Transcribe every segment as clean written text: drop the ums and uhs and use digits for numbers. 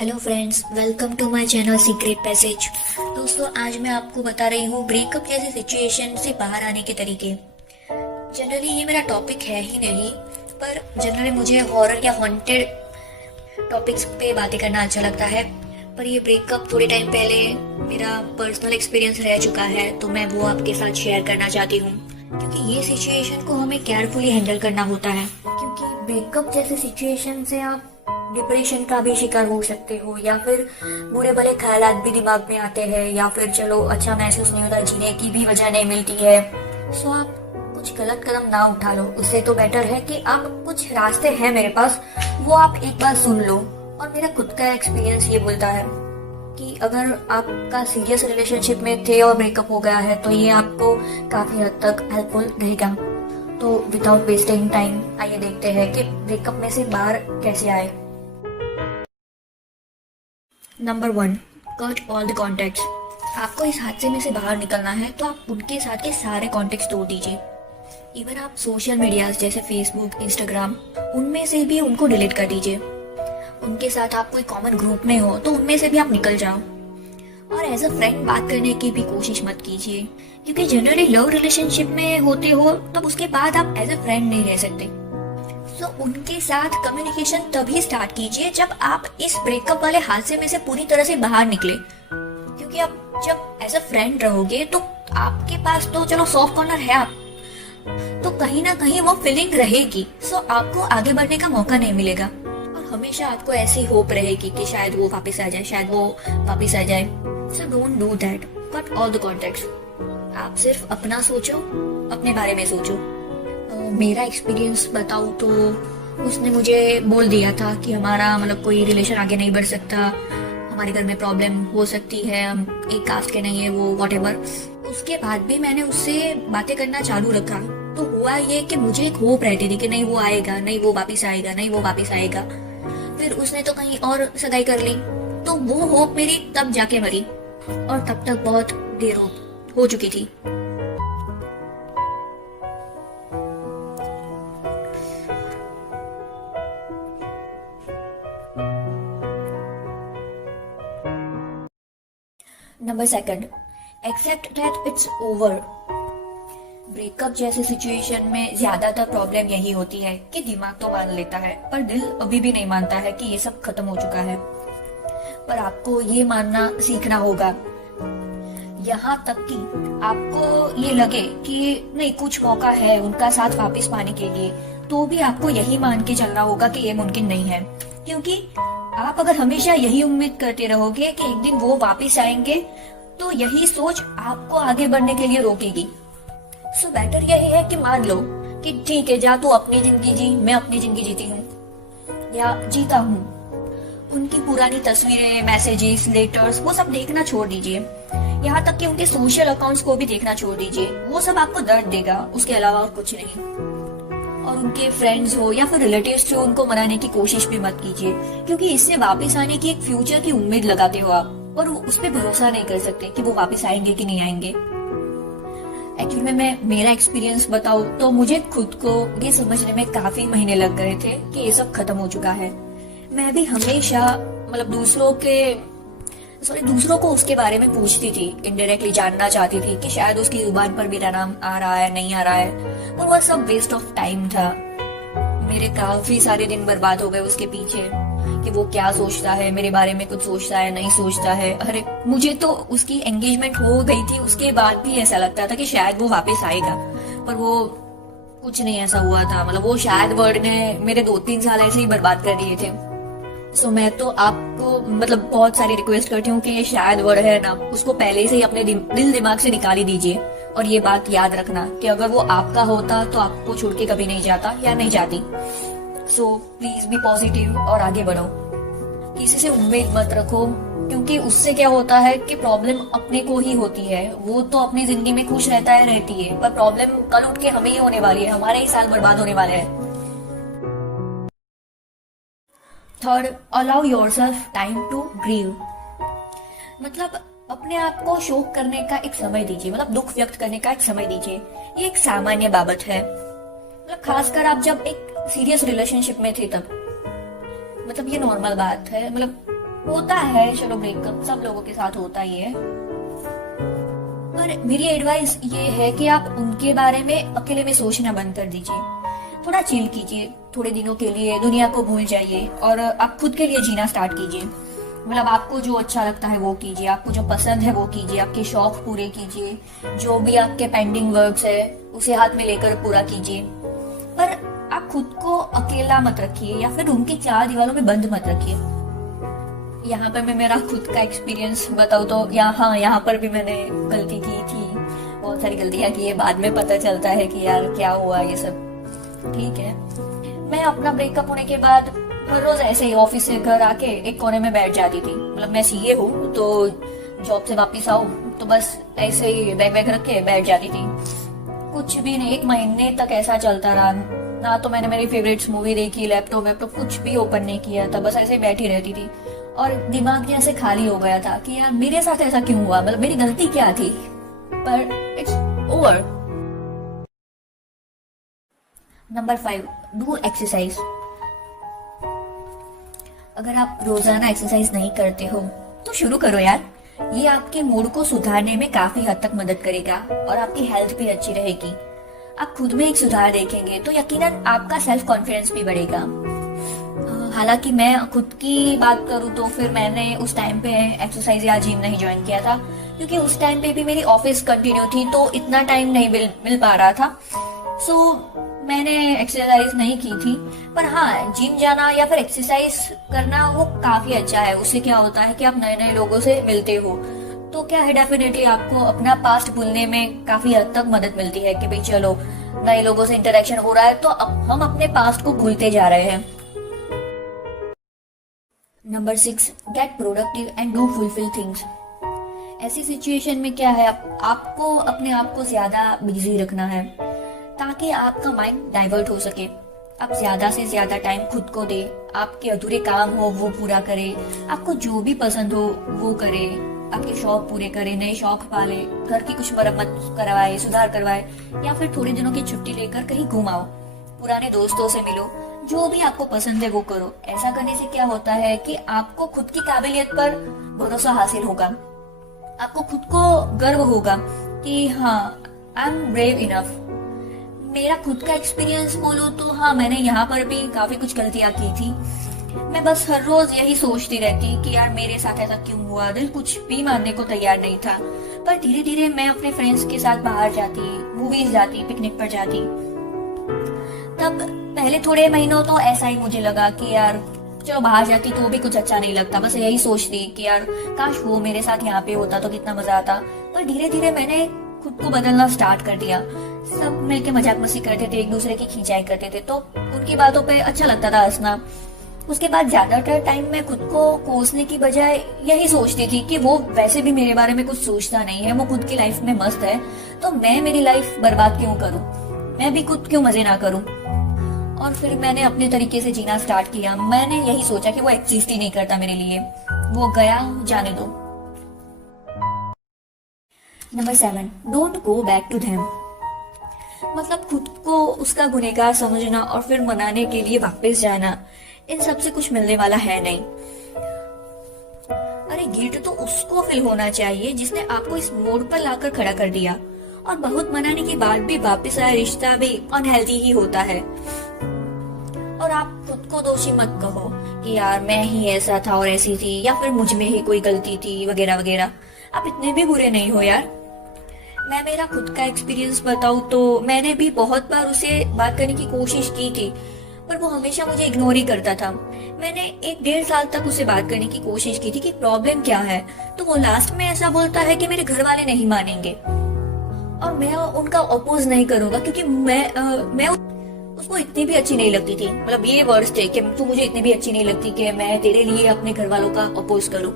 Hello friends, welcome to my channel secret passage. दोस्तों, आज मैं आपको बता रही हूँ ब्रेकअप जैसी सिचुएशन से बाहर आने के तरीके। जनरली ये मेरा टॉपिक है ही नहीं, पर जनरली मुझे हॉरर या हॉन्टेड टॉपिक्स पे बातें करना अच्छा लगता है। पर ये ब्रेकअप थोड़े टाइम पहले मेरा पर्सनल एक्सपीरियंस रह चुका है, तो मैं वो आपके साथ शेयर करना चाहती हूँ, क्योंकि ये सिचुएशन को हमें केयरफुली हैंडल करना होता है। क्योंकि ब्रेकअप जैसे सिचुएशन से आप डिप्रेशन का भी शिकार हो सकते हो, या फिर बुरे भले ख्यालात भी दिमाग में आते हैं, या फिर चलो अच्छा महसूस नहीं होता, जीने की भी वजह नहीं मिलती है। सो आप कुछ गलत कदम ना उठा लो। उससे तो बेटर है कि आप कुछ रास्ते हैं मेरे पास, वो आप एक बार सुन लो। और मेरा खुद का एक्सपीरियंस ये बोलता है कि अगर आपका सीरियस रिलेशनशिप में थे और ब्रेकअप हो गया है, तो ये आपको काफी हद तक हेल्पफुल रहेगा। तो विदाउट वेस्टिंग टाइम आइए देखते हैं कि ब्रेकअप में से बाहर कैसे आए। Number 1, cut all the contacts. आपको इस हादसे में से बाहर निकलना है, तो आप उनके साथ के सारे कॉन्टेक्ट्स तोड़ दीजिए। इवन आप सोशल मीडियाज जैसे फेसबुक, इंस्टाग्राम, उनमें से भी उनको डिलीट कर दीजिए। उनके साथ आप कोई कॉमन ग्रुप में हो तो उनमें से भी आप निकल जाओ। और एज अ फ्रेंड बात करने की भी कोशिश मत कीजिए, क्योंकि जनरली लव रिलेशनशिप में होते हो तब उसके बाद आप एज अ फ्रेंड नहीं रह सकते। तो उनके साथ कम्युनिकेशन तभी स्टार्ट कीजिए जब आप इस ब्रेकअप वाले हादसे में से पूरी तरह से बाहर निकले। क्योंकि आप जब एज अ फ्रेंड रहोगे तो आपके पास तो चलो सॉफ्ट कॉर्नर है आप, तो कहीं ना कहीं वो फीलिंग रहेगी। सो आपको आगे बढ़ने का मौका नहीं मिलेगा, और हमेशा आपको ऐसी होप रहेगी कि शायद वो वापस आ जाए, शायद वो वापस आ जाए। So don't do that, cut all the contacts. आप सिर्फ अपना सोचो, अपने बारे में सोचो। मेरा एक्सपीरियंस बताऊँ तो उसने मुझे बोल दिया था कि हमारा कोई रिलेशन आगे नहीं बढ़ सकता, हमारे घर में प्रॉब्लम हो सकती है, हम एक कास्ट के नहीं है, वो व्हाटएवर। उसके बाद भी मैंने उससे बातें करना चालू रखा। तो हुआ ये कि मुझे एक होप रहती थी कि नहीं वो आएगा, नहीं वो वापिस आएगा, नहीं वो वापिस आएगा। फिर उसने तो कहीं और सगाई कर ली, तो वो होप मेरी तब जाके मरी, और तब तक बहुत देर हो चुकी थी। Number 2, except that it's over. Breakup जैसे सिचुएशन में ज्यादातर प्रॉब्लम यही होती है कि दिमाग तो मान लेता है, पर दिल अभी भी नहीं मानता है कि ये सब खत्म हो चुका है। पर आपको ये मानना सीखना होगा, यहाँ तक कि आपको ये लगे कि नहीं कुछ मौका है उनका साथ वापस पाने के लिए, तो भी आपको यही मान के चलना होगा कि ये मुमकिन नहीं है। क्योंकि आप अगर हमेशा यही उम्मीद करते रहोगे कि एक दिन वो वापस आएंगे, तो यही सोच आपको आगे बढ़ने के लिए रोकेगी। सो बेटर यही है कि मान लो कि ठीक है, जा तू अपनी जिंदगी जी, मैं अपनी जिंदगी जीती हूँ या जीता हूँ। उनकी पुरानी तस्वीरें, मैसेजेस, लेटर्स, वो सब देखना छोड़ दीजिए। यहाँ तक कि उनके सोशल अकाउंट्स को भी देखना छोड़ दीजिए। वो सब आपको दर्द देगा, उसके अलावा और कुछ नहीं। और उनके फ्रेंड्स हो या फिर रिलेटिव्स हो, उनको मनाने की कोशिश भी मत कीजिए, क्योंकि इससे वापस आने की एक फ्यूचर की उम्मीद लगाते हो आप, और उस पर भरोसा नहीं कर सकते कि वो वापस आएंगे कि नहीं आएंगे। एक्चुअली में मैं मेरा एक्सपीरियंस बताऊं तो मुझे खुद को ये समझने में काफी महीने लग गए थे कि ये सब खत्म हो चुका है। मैं भी हमेशा दूसरों को उसके बारे में पूछती थी, इनडायरेक्टली जानना चाहती थी कि शायद उसकी जुबान पर मेरा नाम आ रहा है, नहीं आ रहा है। पर वह सब वेस्ट ऑफ टाइम था। मेरे काफी सारे दिन बर्बाद हो गए उसके पीछे कि वो क्या सोचता है मेरे बारे में, कुछ सोचता है, नहीं सोचता है। अरे मुझे तो उसकी एंगेजमेंट हो गई थी, उसके बाद भी ऐसा लगता था कि शायद वो वापस आएगा, पर वो कुछ नहीं ऐसा हुआ था। वो शायद वर्ड ने मेरे 2-3 साल ऐसे ही बर्बाद कर दिए थे। सो मैं तो आपको बहुत सारी रिक्वेस्ट करती हूँ कि ये शायद वर्ड है ना, उसको पहले से ही अपने दिल दिमाग से निकाल ही दीजिए। और ये बात याद रखना कि अगर वो आपका होता तो आपको छोड़ के कभी नहीं जाता या नहीं जाती। सो प्लीज बी पॉजिटिव और आगे बढ़ो। किसी से उम्मीद मत रखो, क्योंकि उससे क्या होता है कि प्रॉब्लम अपने को ही होती है। वो तो अपनी जिंदगी में खुश रहता है, रहती है, पर प्रॉब्लम कल उठ के हमें ही होने वाली है, हमारे ही साल बर्बाद होने वाले हैं। 3, allow yourself time to grieve. अपने आप को शोक करने का एक समय दीजिए, दुख व्यक्त करने का एक समय दीजिए। ये एक सामान्य बाबत है। खासकर आप जब एक सीरियस रिलेशनशिप में थे तब, ये नॉर्मल बात है। होता है, चलो ब्रेकअप सब लोगों के साथ होता ही है। पर मेरी एडवाइस ये है कि आप उनके बारे में अकेले में सोचना बंद कर दीजिए। थोड़ा चिल कीजिए, थोड़े दिनों के लिए दुनिया को भूल जाइए और आप खुद के लिए जीना स्टार्ट कीजिए। मतलब आपको जो अच्छा लगता है वो कीजिए, आपको जो पसंद है वो कीजिए, आपके शौक पूरे कीजिए, जो भी आपके पेंडिंग वर्क्स है उसे हाथ में लेकर पूरा कीजिए। पर आप खुद को अकेला मत रखिए या फिर रूम की 4 दीवारों में बंद मत रखिए। यहाँ पर मैं मेरा खुद का एक्सपीरियंस बताऊँ तो यहाँ पर भी मैंने गलती की थी, बहुत सारी गलतियां की है। बाद में पता चलता है कि यार क्या हुआ ये सब, ठीक है। मैं अपना ब्रेकअप होने के बाद हर रोज ऐसे ही ऑफिस से घर आके एक कोने में बैठ जाती थी। मतलब मैं सीए हूँ तो जॉब से वापस आऊँ तो बस ऐसे ही बैग वैग रख के बैठ जाती थी। कुछ भी नहीं, 1 महीने तक ऐसा चलता रहा। ना तो मैंने मेरी फेवरेट्स मूवी देखी, लैपटॉप कुछ भी ओपन नहीं किया था, बस ऐसे ही बैठी रहती थी और दिमाग जैसे खाली हो गया था कि यार मेरे साथ ऐसा क्यों हुआ, मतलब मेरी गलती क्या थी। पर it's over. Number 5, do exercise. अगर आप रोजाना एक्सरसाइज नहीं करते हो तो शुरू करो यार। ये आपके मूड को सुधारने में काफी हद तक मदद करेगा और आपकी हेल्थ भी अच्छी रहेगी। आप खुद में एक सुधार देखेंगे तो यकीनन आपका सेल्फ कॉन्फिडेंस भी बढ़ेगा। हालांकि मैं खुद की बात करूँ तो फिर मैंने उस टाइम पे एक्सरसाइज या जिम नहीं ज्वाइन किया था, क्योंकि उस टाइम पे भी मेरी ऑफिस कंटिन्यू थी तो इतना टाइम नहीं मिल पा रहा था। सो मैंने एक्सरसाइज नहीं की थी। पर हाँ, जिम जाना या फिर एक्सरसाइज करना वो काफी अच्छा है। उससे क्या होता है कि आप नए नए लोगों से मिलते हो, तो क्या है डेफिनेटली आपको अपना पास्ट भूलने में काफी हद तक मदद मिलती है कि भाई चलो नए लोगों से इंटरेक्शन हो रहा है तो अब हम अपने पास्ट को भूलते जा रहे हैं। Number 6, get productive and do fulfil things. ऐसी सिचुएशन में क्या है, आपको अपने आप को ज्यादा बिजी रखना है ताकि आपका माइंड डाइवर्ट हो सके। आप ज्यादा से ज्यादा टाइम खुद को दे, आपके अधूरे काम हो वो पूरा करे, आपको जो भी पसंद हो वो करे, आपके शौक पूरे करे, नए शौक पाले, घर की कुछ मरम्मत करवाए, सुधार करवाए, या फिर थोड़े दिनों की छुट्टी लेकर कहीं घुमाओ, पुराने दोस्तों से मिलो, जो भी आपको पसंद है वो करो। ऐसा करने से क्या होता है कि आपको खुद की काबिलियत पर भरोसा हासिल होगा, आपको खुद को गर्व होगा कि हाँ आई एम ब्रेव इनफ। मेरा खुद का एक्सपीरियंस बोलूं तो हाँ, मैंने यहाँ पर भी काफी कुछ गलतियां की थी। मैं बस हर रोज यही सोचती रहती कि यार मेरे साथ ऐसा क्यों हुआ, दिल कुछ भी मानने को तैयार नहीं था। पर धीरे धीरे मैं अपने फ्रेंड्स के साथ बाहर जाती, मूवीज जाती, पिकनिक पर जाती। तब पहले थोड़े महीनों तो ऐसा ही मुझे लगा कि यार चलो बाहर जाती तो भी कुछ अच्छा नहीं लगता, बस यही सोचती कि यार काश वो मेरे साथ यहाँ पे होता तो कितना मजा आता। पर धीरे धीरे मैंने खुद को बदलना स्टार्ट कर दिया। सब मिलके मजाक मस्ती करते थे, एक दूसरे की खिंचाई करते थे तो उनकी बातों पे अच्छा लगता था हंसना। उसके बाद ज्यादातर टाइम मैं खुद को कोसने की बजाय यही सोचती थी कि वो वैसे भी मेरे बारे में कुछ सोचता नहीं है, वो खुद की लाइफ में मस्त है, तो मैं मेरी लाइफ बर्बाद क्यों करूं, मैं भी खुद क्यों मजे ना करूं। और फिर मैंने अपने तरीके से जीना स्टार्ट किया। मैंने यही सोचा कि वो एग्जिस्ट ही नहीं करता मेरे लिए, वो गया, जाने दो। Number 7, don't go back to them. मतलब खुद को उसका गुनहगार समझना और फिर मनाने के लिए वापस जाना, इन सब से कुछ मिलने वाला है नहीं। अरे गिल्ट तो उसको फील होना चाहिए जिसने आपको इस मोड़ पर लाकर खड़ा कर दिया, और बहुत मनाने के बाद भी वापस आया रिश्ता भी अनहेल्दी ही होता है। और आप खुद को दोषी मत कहो कि यार मैं ही ऐसा था और ऐसी थी, या फिर मुझ में ही कोई गलती थी वगैरह वगैरह। आप इतने भी बुरे नहीं हो यार। मैं मेरा खुद का एक्सपीरियंस बताऊं तो मैंने भी बहुत बार उसे बात करने की कोशिश की थी, पर वो हमेशा मुझे इग्नोर ही करता था। मैंने 1-1.5 साल तक उससे बात करने की कोशिश की थी कि प्रॉब्लम क्या है, तो वो लास्ट में ऐसा बोलता है कि मेरे घर वाले नहीं मानेंगे और मैं उनका अपोज नहीं करूंगा, क्योंकि मैं उसको इतनी भी अच्छी नहीं लगती थी। मतलब ये वर्ड्स थे कि तू मुझे इतनी भी अच्छी नहीं लगती कि मैं तेरे लिए अपने घर वालों का अपोज करूं।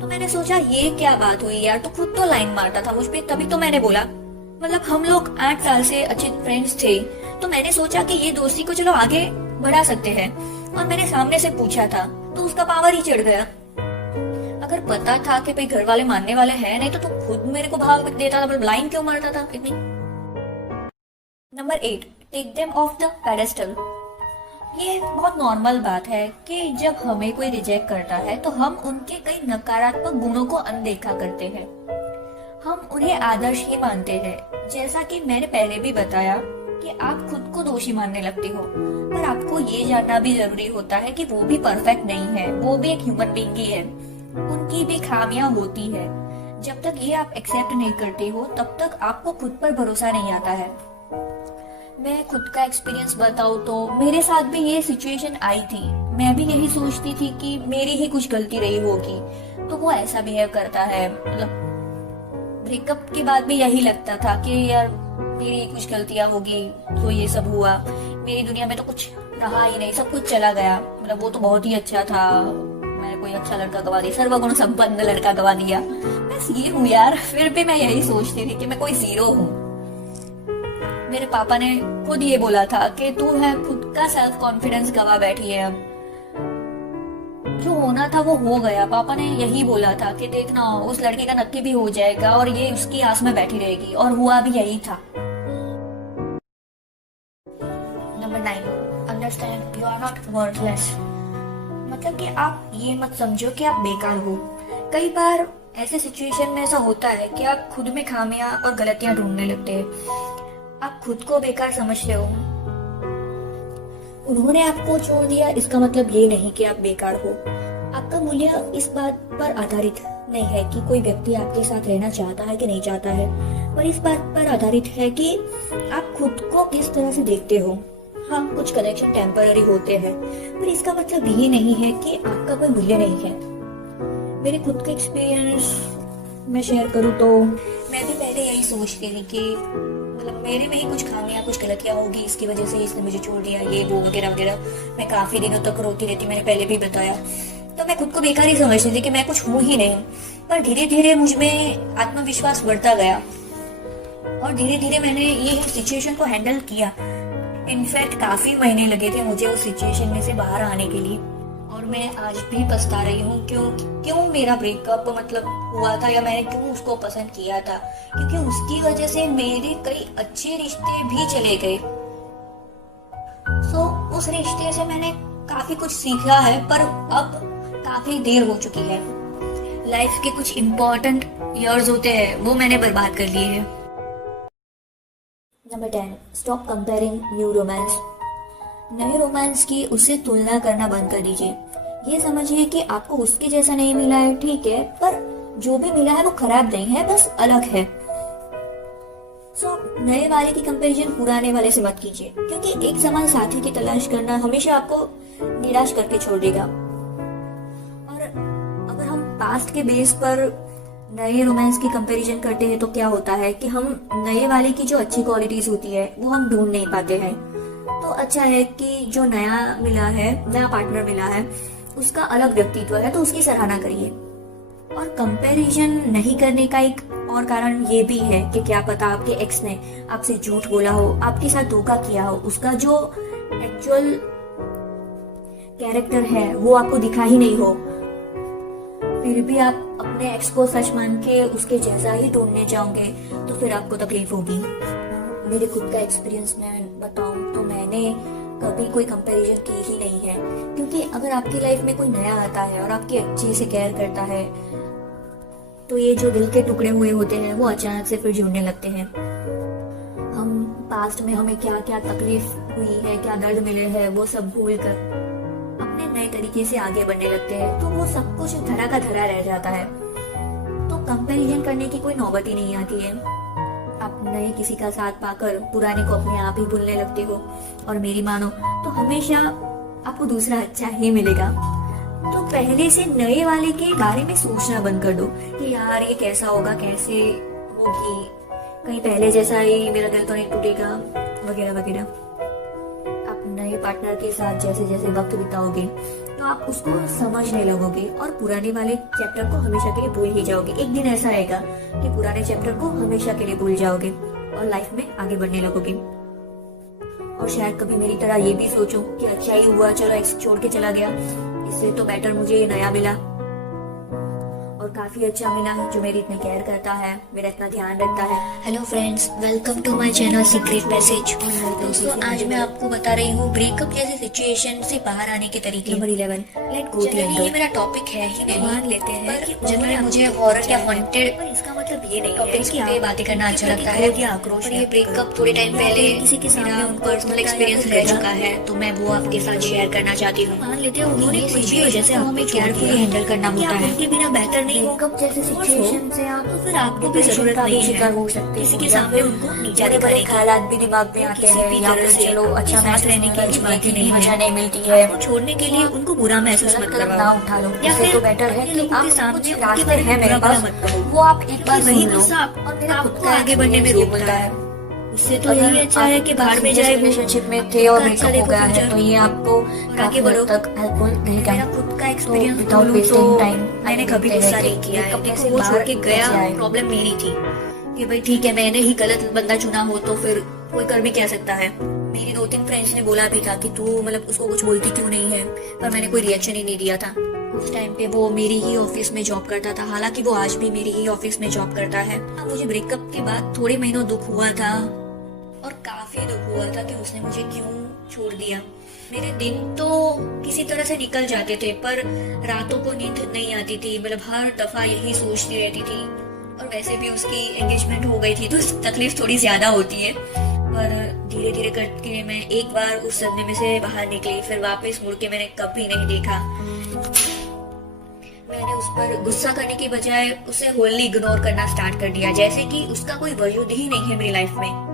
तो मैंने सोचा ये क्या बात हुई यार, तो खुद तो लाइन मारता था मुझ पे, तभी तो मैंने बोला। मतलब हम लोग 8 साल से अच्छे फ्रेंड्स थे, तो मैंने सोचा कि ये दोस्ती को चलो आगे बढ़ा सकते हैं, और मैंने सामने से पूछा था तो उसका पावर ही चढ़ गया। अगर पता था कि भाई घर वाले मानने वाले हैं नहीं तो खुद मेरे को भाव देता था, पर लाइन क्यों मारता था इतनी। Number 8, take them off the pedestal. ये बहुत नॉर्मल बात है कि जब हमें कोई रिजेक्ट करता है तो हम उनके कई नकारात्मक गुणों को अनदेखा करते हैं। हम उन्हें आदर्श ही मानते हैं। जैसा कि मैंने पहले भी बताया कि आप खुद को दोषी मानने लगते हो, पर आपको ये जानना भी जरूरी होता है कि वो भी परफेक्ट नहीं है, वो भी एक ह्यूमन बीइंग ही है, उनकी भी खामियां होती है। जब तक ये आप एक्सेप्ट नहीं करते हो तब तक आपको खुद पर भरोसा नहीं आता है। मैं खुद का एक्सपीरियंस बताऊं तो मेरे साथ भी ये सिचुएशन आई थी। मैं भी यही सोचती थी कि मेरी ही कुछ गलती रही होगी, तो वो ऐसा बिहेव करता है। मतलब ब्रेकअप के बाद भी यही लगता था कि यार मेरी कुछ गलतियां होगी तो ये सब हुआ, मेरी दुनिया में तो कुछ रहा ही नहीं, सब कुछ चला गया। मतलब वो तो बहुत ही अच्छा था, मैंने कोई अच्छा लड़का गवा दिया, सर्वगुण संपन्न लड़का गवा दिया। बस ये हूँ यार। फिर भी मैं यही सोचती थी कि मैं कोई जीरो हूँ। मेरे पापा ने खुद ये बोला था कि तू है खुद का सेल्फ कॉन्फिडेंस गवा बैठी है। अब जो होना था वो हो गया। पापा ने यही बोला था कि देखना उस लड़के का नक्की भी हो जाएगा और ये उसकी आस में बैठी रहेगी, और हुआ भी यही था। Number 9, understand you are not worthless. मतलब कि आप ये मत समझो कि आप बेकार हो। कई बार ऐसे सिचुएशन में ऐसा होता है कि आप खुद में खामियां और गलतियां ढूंढने लगते हैं। आप खुद को बेकार समझते हो। उन्होंने आपको छोड़ दिया इसका मतलब ये नहीं कि आप बेकार हो। आपका मूल्य इस बात पर आधारित नहीं है कि कोई व्यक्ति आपके साथ रहना चाहता है कि नहीं चाहता है, पर इस बात पर आधारित है कि आप खुद को किस तरह से देखते हो। हाँ, कुछ कनेक्शन टेम्पररी होते हैं, पर इसका मतलब ये नहीं है कि आपका कोई मूल्य नहीं है। मेरे खुद का एक्सपीरियंस मैं शेयर करूँ तो मैं भी पहले यही सोचती थी कि मतलब मेरे में ही कुछ खामियां, कुछ गलतियां होगी, इसकी वजह से इसने मुझे छोड़ दिया, ये वो वगैरह वगैरह। मैं काफी दिनों तक रोती रहती, मैंने पहले भी बताया। तो मैं खुद को बेकार ही समझती थी कि मैं कुछ हूँ ही नहीं। पर धीरे धीरे मुझ में आत्मविश्वास बढ़ता गया और धीरे धीरे मैंने ये सिचुएशन को हैंडल किया। इनफैक्ट काफी महीने लगे थे मुझे उस सिचुएशन में से बाहर आने के लिए, और मैं आज भी पछता रही हूँ क्यों मेरा ब्रेकअप मतलब हुआ था, या मैंने क्यों उसको पसंद किया था। क्योंकि उसकी वजह से मेरे कई अच्छे रिश्ते भी चले गए। उस रिश्ते से मैंने काफी कुछ सीखा है, पर अब काफी देर हो चुकी है। लाइफ के कुछ इम्पोर्टेंट इयर्स होते हैं वो मैंने बर्बाद कर लिए हैं। Number 10, stop comparing new romance. नए रोमांस की उससे तुलना करना बंद कर दीजिए। ये समझिए कि आपको उसके जैसा नहीं मिला है, ठीक है, पर जो भी मिला है वो खराब नहीं है, बस अलग है। नए वाले की कंपैरिजन पुराने वाले से मत कीजिए, क्योंकि एक समान साथी की तलाश करना हमेशा आपको निराश करके छोड़ देगा। और अगर हम पास्ट के बेस पर नए रोमांस की कंपैरिजन करते हैं तो क्या होता है कि हम नए वाले की जो अच्छी क्वालिटीज होती है वो हम ढूंढ नहीं पाते हैं। तो अच्छा है कि जो नया मिला है, नया पार्टनर मिला है, उसका अलग व्यक्तित्व है तो उसकी सराहना करिए। और कंपैरिजन नहीं करने का एक और कारण ये भी है कि क्या पता आपके एक्स ने आपसे झूठ बोला हो, आपके साथ धोखा किया हो, उसका जो एक्चुअल कैरेक्टर है वो आपको दिखा ही नहीं हो, फिर भी आप अपने एक्स को सच मान के उसके जैसा ही ढूंढने जाओगे तो फिर आपको तकलीफ होगी। मेरे खुद का एक्सपीरियंस मैं बताऊं तो मैंने कभी कोई कंपैरिजन की ही नहीं है, क्योंकि अगर आपकी लाइफ में कोई नया आता है और आपकी अच्छे से केयर करता है तो ये जो दिल के टुकड़े हुए होते हैं वो अचानक से फिर जुड़ने लगते हैं। हम पास्ट में हमें क्या क्या तकलीफ हुई है, क्या दर्द मिले हैं, वो सब भूल कर अपने नए तरीके से आगे बढ़ने लगते हैं, तो वो सब कुछ धरा का धरा रह जाता है। तो कंपैरिजन करने की कोई नौबत ही नहीं आती है। आप नए किसी का साथ पाकर पुराने को अपने आप ही भूलने लगते हो, और मेरी मानो तो हमेशा आपको दूसरा अच्छा ही मिलेगा। तो पहले से नए वाले के बारे में सोचना बंद कर दो कि यार ये कैसा होगा, कैसे होगी, कहीं पहले जैसा ही मेरा दिल तो नहीं टूटेगा, वगैरह वगैरह। आप नए पार्टनर के साथ जैसे जैसे वक्त बिताओगे तो आप उसको समझने लगोगे और पुराने वाले चैप्टर को हमेशा के लिए भूल ही जाओगे। एक दिन ऐसा आएगा कि पुराने चैप्टर को हमेशा के लिए भूल जाओगे और लाइफ में आगे बढ़ने लगोगे। और शायद कभी मेरी तरह ये भी सोचो कि अच्छा ही हुआ, चलो एक्स छोड़ के चला गया, इससे तो बेटर मुझे ये नया मिला। और काफी अच्छा मिला जो मेरी इतनी केयर करता है, मेरा इतना ध्यान रखता है। Hello friends, welcome to my channel secret message. दोस्तों, आज मैं आपको बता रही हूँ ब्रेकअप जैसी सिचुएशन से बाहर आने के तरीके। Number 11, let go. ये मेरा टॉपिक है ही नहीं, मान लेते हैं कि जनरली मुझे हॉरर या हॉन्टेड, पर इसका मतलब ये नहीं है कि आप बातें करना अच्छा लगता है या आक्रोश। ये ब्रेकअप थोड़े टाइम पहले किसी के सामने पर्सनल एक्सपीरियंस रह चुका है, तो मैं वो आपके साथ शेयर करना चाहती हूँ। मान लेते हैं उन्होंने कुछ भी वजह से हमें केयरफुली हैंडल करना होता है, उनके बिना बेहतर नहीं हो। कब जैसे सिचुएशन से आप, तो फिर आपको भी जरूरत नहीं है शिकार हो सकते किसी के सामने उनको नीचा दिखाने की। हालात भी दिमाग में आते हैं, या फिर चलो अच्छा साथ रहने की अच्छी बात ही नहीं, मजा नहीं मिलती है, छोड़ने के लिए उनको बुरा महसूस मत करवाओ, ना उठा लो। या फिर तो बेटर है कि आप सामने रास्ते हैं मेरे पास, वो आप एक बार वही गुस्सा और मेरा खुद का आगे बढ़ने में रोकता है। इससे तो यही अच्छा है कि बाहर में जाए, रिलेशनशिप में थे और ब्रेकअप हो गया है, तो ये आपको आगे बढ़ो तक हेल्पफुल रहेगा। मेरा खुद का एक्सपीरियंस विदाउट वेस्टिंग टाइम, मैंने कभी गुस्सा नहीं किया है, अपने को वो छोड़ के गया। प्रॉब्लम मेरी थी कि भाई ठीक है, मैंने ही गलत बंदा चुना हो तो फिर कोई कर भी क्या सकता है। मेरी 2-3 फ्रेंड्स ने बोला भी था कि तू मतलब उसको कुछ बोलती क्यों नहीं है, पर मैंने कोई रिएक्शन ही नहीं दिया था। उस टाइम पे वो मेरी ही ऑफिस में जॉब करता था, हालांकि वो आज भी मेरी ही ऑफिस में जॉब करता है। मुझे ब्रेकअप के बाद थोड़े महीनों दुख हुआ था, और काफी दुख हुआ था कि उसने मुझे क्यों छोड़ दिया। मेरे दिन तो किसी तरह से निकल जाते थे, पर रातों को नींद नहीं आती थी, मतलब हर दफा यही सोचती रहती थी। और वैसे भी उसकी एंगेजमेंट हो गई थी तो तकलीफ थोड़ी ज्यादा होती है, पर धीरे धीरे करके मैं एक बार उस सदमे में से बाहर निकली। फिर वापस मुड़ के मैंने कभी नहीं देखा। मैंने उस पर गुस्सा करने की बजाय उसे होली इग्नोर करना स्टार्ट कर दिया, जैसे कि उसका कोई वजूद ही नहीं है मेरी लाइफ में।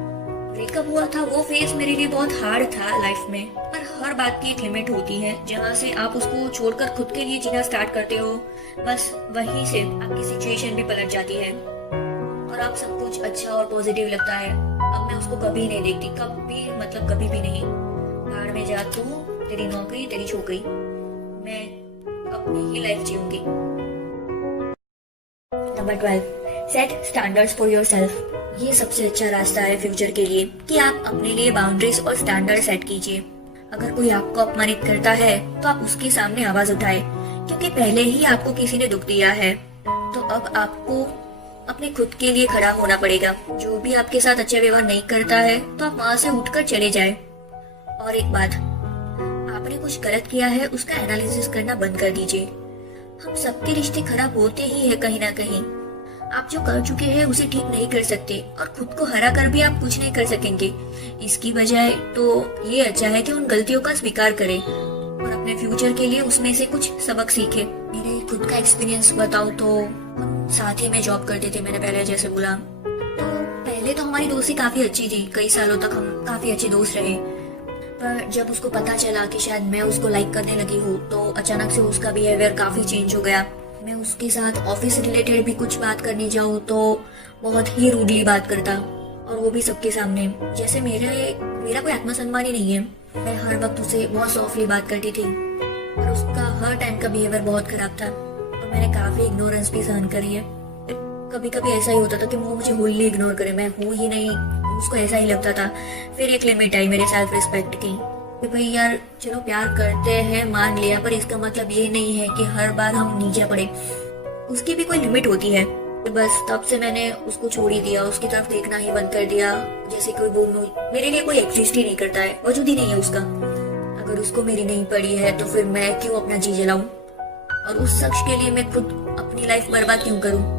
ब्रेकअप हुआ था वो फेज मेरे लिए बहुत हार्ड था लाइफ में, पर हर बात की एक लिमिट होती है। जहाँ से आप उसको छोड़कर खुद के लिए जीना स्टार्ट करते हो, बस वहीं से आपकी सिचुएशन भी पलट जाती है और आप सब कुछ अच्छा और पॉजिटिव लगता है। अब मैं उसको कभी नहीं देखती, कभी मतलब कभी भी नहीं। बाहर में जा, तू तेरी नौकरी तेरी छोकरी, मैं अपनी ही लाइफ जीऊंगी। Number 12, set standards for yourself. ये सबसे अच्छा रास्ता है फ्यूचर के लिए कि आप अपने लिए बाउंड्रीज और स्टैंडर्ड सेट कीजिए। अगर कोई आपको अपमानित करता है तो आप उसके सामने आवाज उठाए, क्योंकि पहले ही आपको किसी ने दुख दिया है, तो अब आपको अपने खुद के लिए खड़ा होना पड़ेगा। जो भी आपके साथ अच्छा व्यवहार नहीं करता है तो आप वहाँ से उठकर चले जाए। और एक बात, आपने कुछ गलत किया है उसका एनालिसिस करना बंद कर दीजिए। हम सबके रिश्ते खराब होते ही है कहीं ना कहीं। आप जो कर चुके हैं उसे ठीक नहीं कर सकते, और खुद को हरा कर भी आप कुछ नहीं कर सकेंगे। इसकी बजाय तो ये अच्छा है कि उन गलतियों का स्वीकार करें और अपने फ्यूचर के लिए उसमें से कुछ सबक सीखें। मेरे खुद का एक्सपीरियंस बताऊं तो साथ ही में जॉब करते थे, मैंने पहले जैसे बोला। तो पहले तो हमारी दोस्ती काफी अच्छी थी, कई सालों तक हम काफी अच्छे दोस्त रहे। पर जब उसको पता चला कि शायद मैं उसको लाइक करने लगी हूँ, तो अचानक से उसका बिहेवियर काफी चेंज हो गया। मैं उसके साथ ऑफिस रिलेटेड भी कुछ बात करने जाऊँ तो बहुत ही रूडली बात करता, और वो भी सबके सामने, जैसे मेरा कोई आत्मसम्मान ही नहीं है। मैं हर वक्त उसे बहुत सॉफ्टली बात करती थी, और उसका हर टाइम का बिहेवियर बहुत खराब था, और मैंने काफी इग्नोरेंस भी सहन करी है। कभी कभी ऐसा ही होता था कि वो मुझे होली इग्नोर करे, मैं हूँ ही नहीं, उसको ऐसा ही लगता था। फिर एक लिमिट आई मेरे सेल्फ रिस्पेक्ट की कि भाई यार चलो प्यार करते हैं, मान लिया, पर इसका मतलब ये नहीं है कि हर बार हम नीचे पड़े। उसकी भी कोई लिमिट होती है। बस तब से मैंने उसको छोड़ ही दिया, उसकी तरफ देखना ही बंद कर दिया, जैसे कोई वो मेरे लिए कोई एग्जिस्ट ही नहीं करता है, वजूद ही नहीं है उसका। अगर उसको मेरी नहीं पड़ी है तो फिर मैं क्यों अपना जी जलाऊं, और उस शख्स के लिए मैं खुद अपनी लाइफ बर्बाद क्यों करूं।